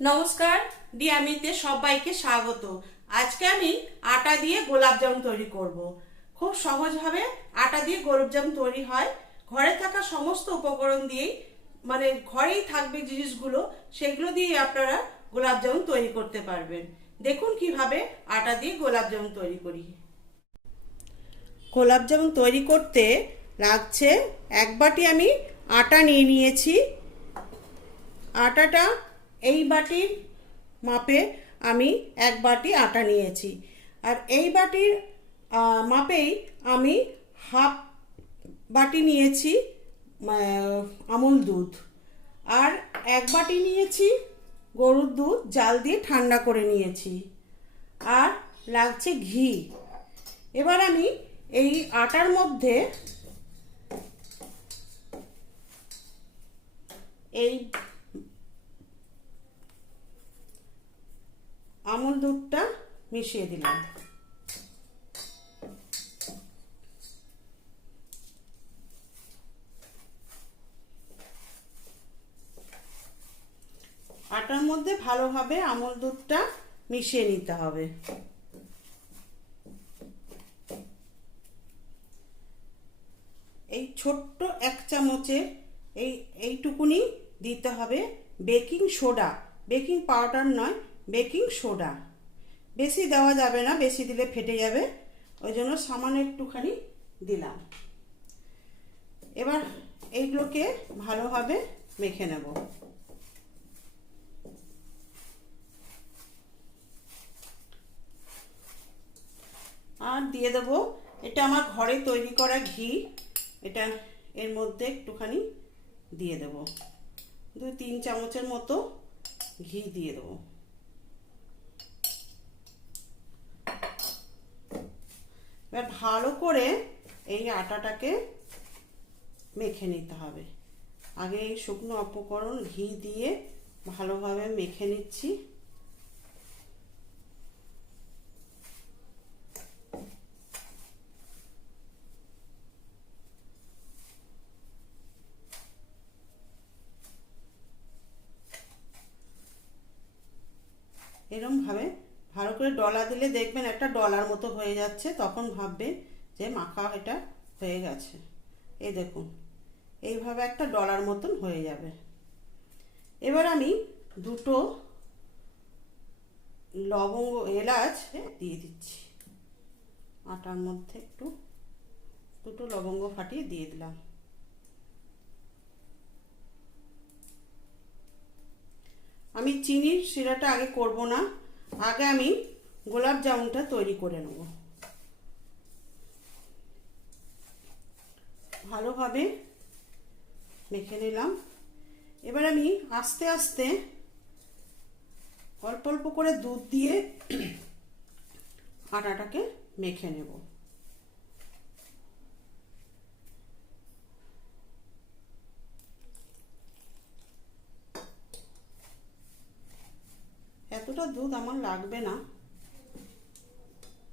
নমস্কার, ডিয়ামিতে সবাইকে স্বাগত। আজকে আমি আটা দিয়ে গোলাপ জামুন তৈরি করব। খুব সহজভাবে আটা দিয়ে গোলাপ জামুন তৈরি হয়। ঘরে থাকা সমস্ত উপকরণ দিয়েই, মানে ঘরেই থাকবে জিনিসগুলো, সেগুলো দিয়ে আপনারা গোলাপ জামুন তৈরি করতে পারবেন। দেখুন কিভাবে আটা দিয়ে গোলাপ জামুন তৈরি করি। গোলাপ জামুন তৈরি করতে লাগছে 1 বাটি আমি আটা নিয়ে নিয়েছি। আটাটা এই বাটির মাপে আমি 1 বাটি আটা নিয়েছি। আর এই বাটির মাপেই আমি হাফ বাটি নিয়েছি আমুল দুধ। আর 1 বাটি নিয়েছি গরুর দুধ, জাল দিয়ে ঠান্ডা করে নিয়েছি। আর লাগছে ঘি। এবার আমি এই আটার মধ্যে এই আমুল দুধটা মিশিয়ে দিলাম। আটার মধ্যে ভালোভাবে আমুল দুধটা মিশিয়ে নিতে হবে। এই ছোট্ট 1 চামচের এইটুকুনি দিতে হবে বেকিং সোডা, বেকিং পাউডার নয়, বেকিং সোডা। বেশি দেওয়া যাবে না, বেশি দিলে ফেটে যাবে, ওই জন্য সামান্য একটুখানি দিলাম। এবার এইগুলোকে ভালোভাবে মেখে নেব। আর দিয়ে দেবো, এটা আমার ঘরে তৈরি করা ঘি, এটা এর মধ্যে একটুখানি দিয়ে দেব। 2-3 চামচের মতো ঘি দিয়ে দেবো। এবার ভালো করে এই আটাটাকে মেখে নিতে হবে। আগে এই শুকনো উপকরণ ঘি দিয়ে ভালোভাবে মেখে নিচ্ছি। এরকম ভাবে ভালো করে ডলা দিলে দেখবেন একটা ডলার মতো হয়ে যাচ্ছে, তখন ভাববে যে মাখা এটা হয়ে গেছে। এই দেখুন, এইভাবে একটা ডলার মতন হয়ে যাবে। এবার আমি 2টো লবঙ্গ, এলাচ দিয়ে দিচ্ছি আটার মধ্যে। 2টো লবঙ্গ ফাটিয়ে দিয়ে দিলাম। আমি চিনির শিরাটা আগে করব না, আগে আমি গোলাপ জামুনটা তৈরি করে নেব। ভালোভাবে মেখে নিলাম। এবার আমি আস্তে আস্তে অল্প অল্প করে দুধ দিয়ে আটাটাকে মেখে নেব। এতটা দুধ আমার লাগবে না,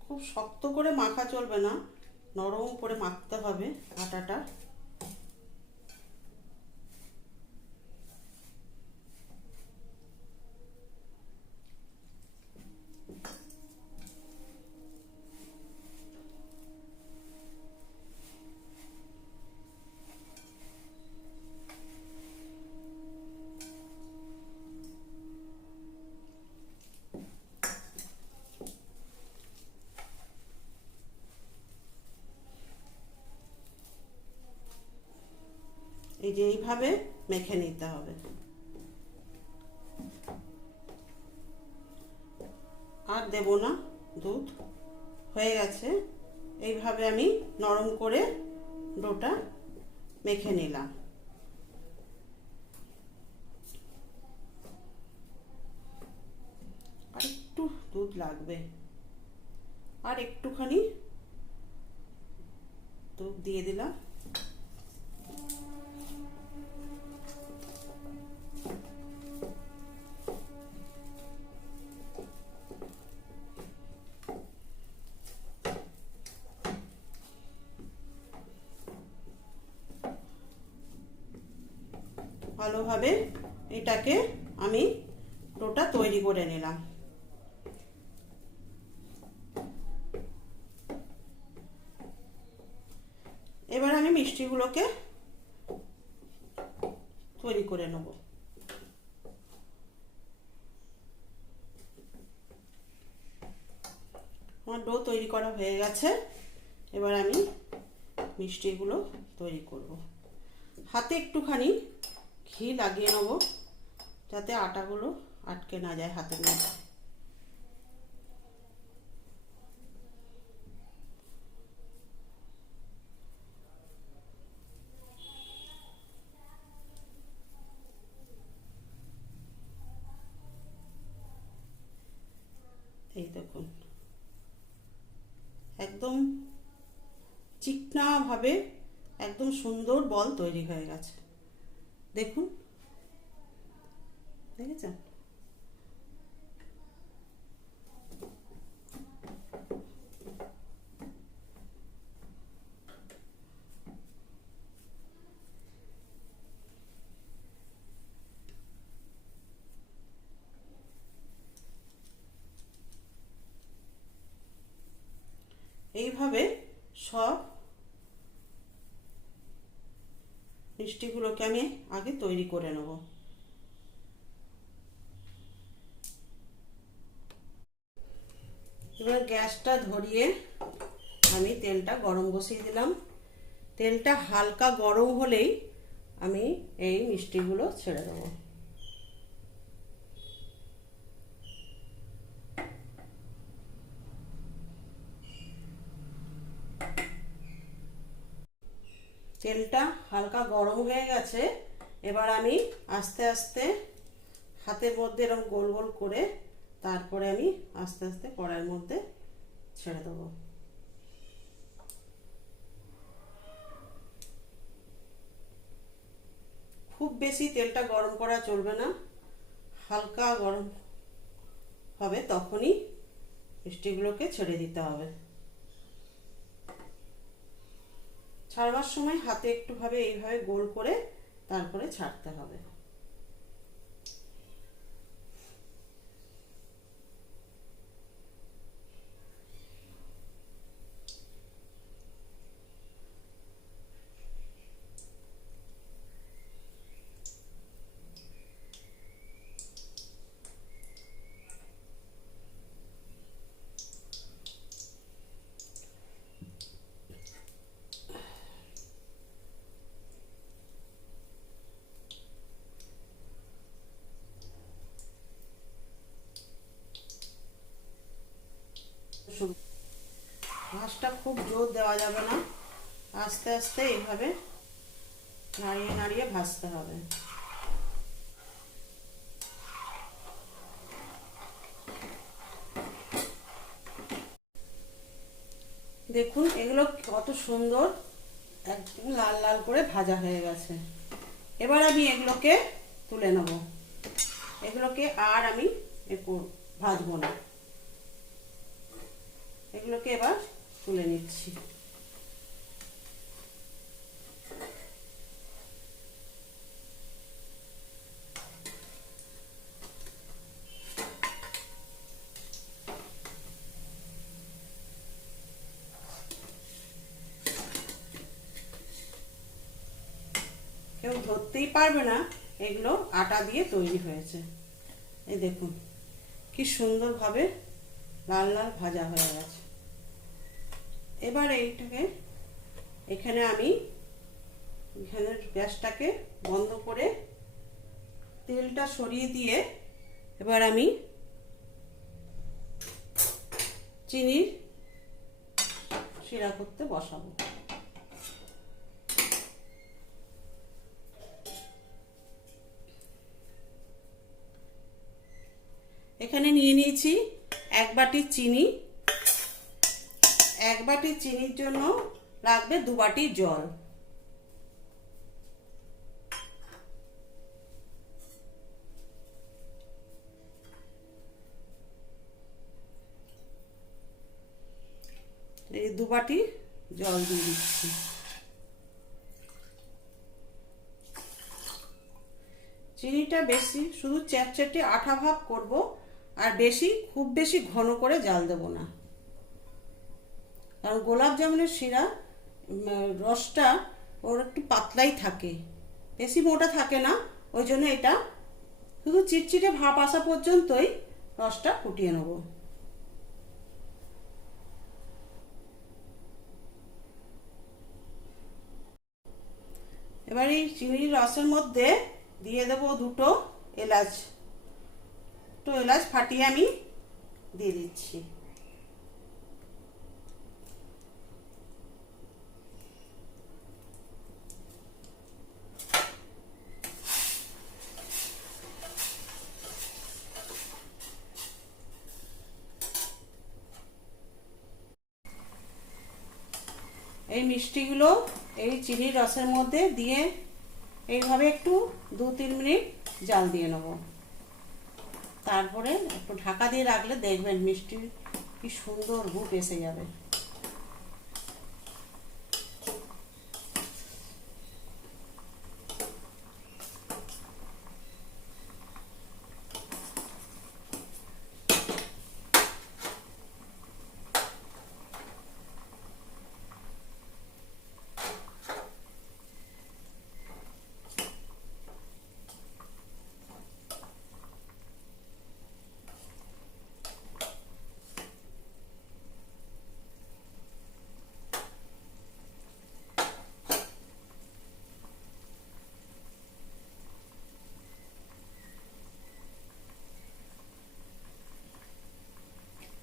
খুব শক্ত করে মাখা চলবে না, নরম করে মাখতে হবে আটাটা। এই যে এইভাবে মেখে নিতে হবে। আর দেব না দুধ, হয়ে গেছে। এইভাবে আমি নরম করে ডোটা মেখে নিলাম। আর একটু দুধ লাগবে, আর একটুখানি দুধ দিয়ে দিলাম। ভালোভাবে এটাকে আমি ডোটা তৈরি করে নিলাম। এবার আমি মিষ্টিগুলোকে তৈরি করে নেব। আমার ডো তৈরি করা হয়ে গেছে। এবার আমি মিষ্টিগুলো তৈরি করব। হাতে একটুখানি ঘি লাগিয়ে নেব যাতে আটাগুলো আটকে না যায় হাতের মধ্যে। এই দেখুন একদম চিকনা ভাবে একদম সুন্দর বল তৈরি হয়ে গেছে। দেখুন, দেখেছেন? এইভাবে সব মিষ্টিগুলোকে আমি আগে তৈরি করে নেব। এবার গ্যাসটা ধরিয়ে আমি তেলটা গরম বসিয়ে দিলাম। তেলটা হালকা গরম হলেই আমি এই মিষ্টিগুলো ছেড়ে দেবো। তেলটা হালকা গরম হয়ে গেছে। এবার আমি আস্তে আস্তে হাতের মধ্যে এরকম গোল গোল করে তারপরে আমি আস্তে আস্তে কড়াইয়ের মধ্যে ছেড়ে দেবো। খুব বেশি তেলটা গরম করা চলবে না, হালকা গরম হবে তখনই মিষ্টিগুলোকে ছেড়ে দিতে হবে। ছাড়বার সময় হাতে একটুভাবে এইভাবে গোল করে তারপরে ছাড়তে হবে। আঁচটা খুব জোর দেওয়া যাবে না, আস্তে আস্তে এইভাবে নাড়িয়ে নাড়িয়ে ভাজতে হবে। দেখুন এগুলো কত সুন্দর একদম লাল লাল করে ভাজা হয়ে গেছে। এবার আমি এগুলোকে তুলে নেব। এগুলোকে আর আমি ভাজবো না, এগুলোকে এবার তুলে নিচ্ছি। কেউ ধরতেই পারবে না এগুলো আটা দিয়ে তৈরি হয়েছে। এই দেখুন কি সুন্দরভাবে লাল লাল ভাজা হয়ে গেছে। এবার এইটাকে এখানে আমি গ্যাসটাকে বন্ধ করে তেলটা সরিয়ে দিয়ে এবার আমি চিনির শিরা করতে বসাবো। এখানে নিয়ে নিয়েছি 1 বাটি চিনি। 1 বাটি চিনির জন্য লাগবে 2 বাটি জল। এই 2 বাটি জল দিয়ে দিচ্ছি। চিনিটা বেশি শুধু চ্যাটচ্যাটে আঠা ভাব করব, আর খুব বেশি ঘন করে জাল দেব না, কারণ গোলাপ জামুনের শিরা রসটা ওর একটু পাতলাই থাকে, বেশি মোটা থাকে না। ওই জন্য এটা শুধু চিটচিটে ভাপ আসা পর্যন্তই রসটা ফুটিয়ে নেব। এবার এই চিনির রসের মধ্যে দিয়ে দেব দুটো এলাচ, ফাটিয়ে আমি দিয়ে দিচ্ছি। এই মিষ্টিগুলো এই চিনির রসের মধ্যে দিয়ে এইভাবে একটু 2-3 মিনিট জাল দিয়ে নেব। তারপরে একটু ঢাকা দিয়ে রাখলে দেখবেন মিষ্টির কি সুন্দর রূপ এসে যাবে।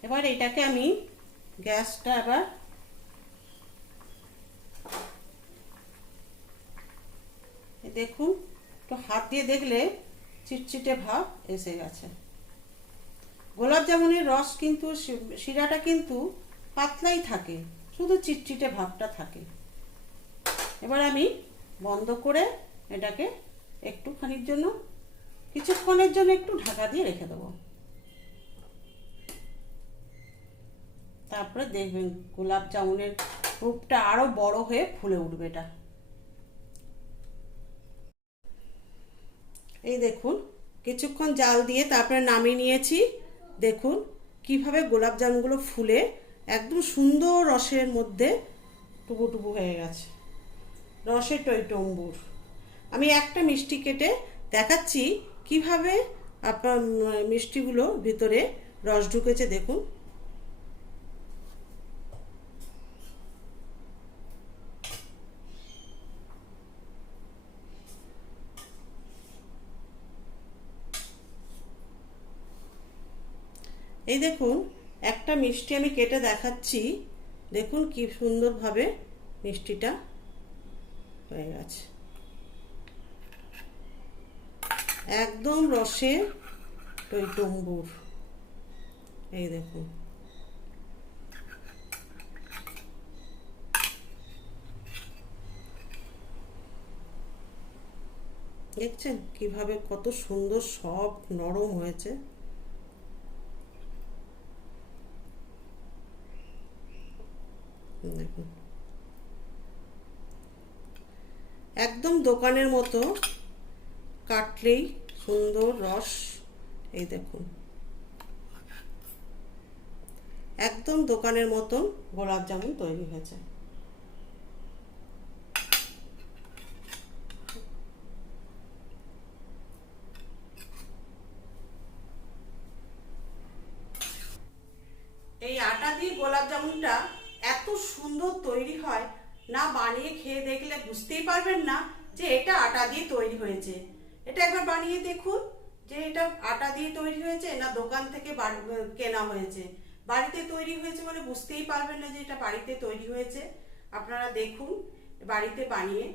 এবার এটাকে আমি গ্যাসটা আবার দেখুন, একটু হাত দিয়ে দেখলে চিটচিটে ভাব এসে গেছে। গোলাপ জামুনের রস কিন্তু শিরাটা কিন্তু পাতলাই থাকে, শুধু চিটচিটে ভাবটা থাকে। এবার আমি বন্ধ করে এটাকে কিছুক্ষণের জন্য একটু ঢাকা দিয়ে রেখে দেবো। তারপরে দেখবেন গোলাপ জামুনের রূপটা আরো বড় হয়ে ফুলে উঠবে। এটা এই দেখুন, কিছুক্ষণ জাল দিয়ে তারপরে নামিয়ে নিয়েছি। দেখুন কিভাবে গোলাপ জামুনগুলো ফুলে একদম সুন্দর রসের মধ্যে টুকু টুকু হয়ে গেছে, রসের টইটম্বুর। আমি একটা মিষ্টি কেটে দেখাচ্ছি কিভাবে আপনার মিষ্টিগুলো ভিতরে রস ঢুকেছে। দেখুন, এই দেখুন একটা মিষ্টি আমি কেটে দেখাচ্ছি। দেখুন কি সুন্দরভাবে মিষ্টিটা হয়ে গেছে, একদম রসে টইটম্বুর। এই দেখুন, দেখছেন কিভাবে কত সুন্দর সফট নরম হয়েছে। দেখুন একদম দোকানের মতো কাটলেই সুন্দর রস। এই দেখুন একদম দোকানের মতন গোলাপ জামুন তৈরি হয়েছে। এই আটা দিয়ে গোলাপ জামুনটা এত সুন্দর তৈরি হয় না, বানিয়ে খেয়ে দেখলে বুঝতেই পারবেন না যে এটা আটা দিয়ে তৈরি হয়েছে। এটা একবার বানিয়ে দেখুন যে এটা আটা দিয়ে তৈরি হয়েছে না দোকান থেকে কেনা হয়েছে। বাড়িতে তৈরি হয়েছে বলে বুঝতেই পারবেন না যে এটা বাড়িতে তৈরি হয়েছে। আপনারা দেখুন বাড়িতে বানিয়ে,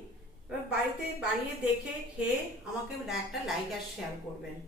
এবার বাড়িতে বানিয়ে দেখে খেয়ে আমাকে একটা লাইক আর শেয়ার করবেন।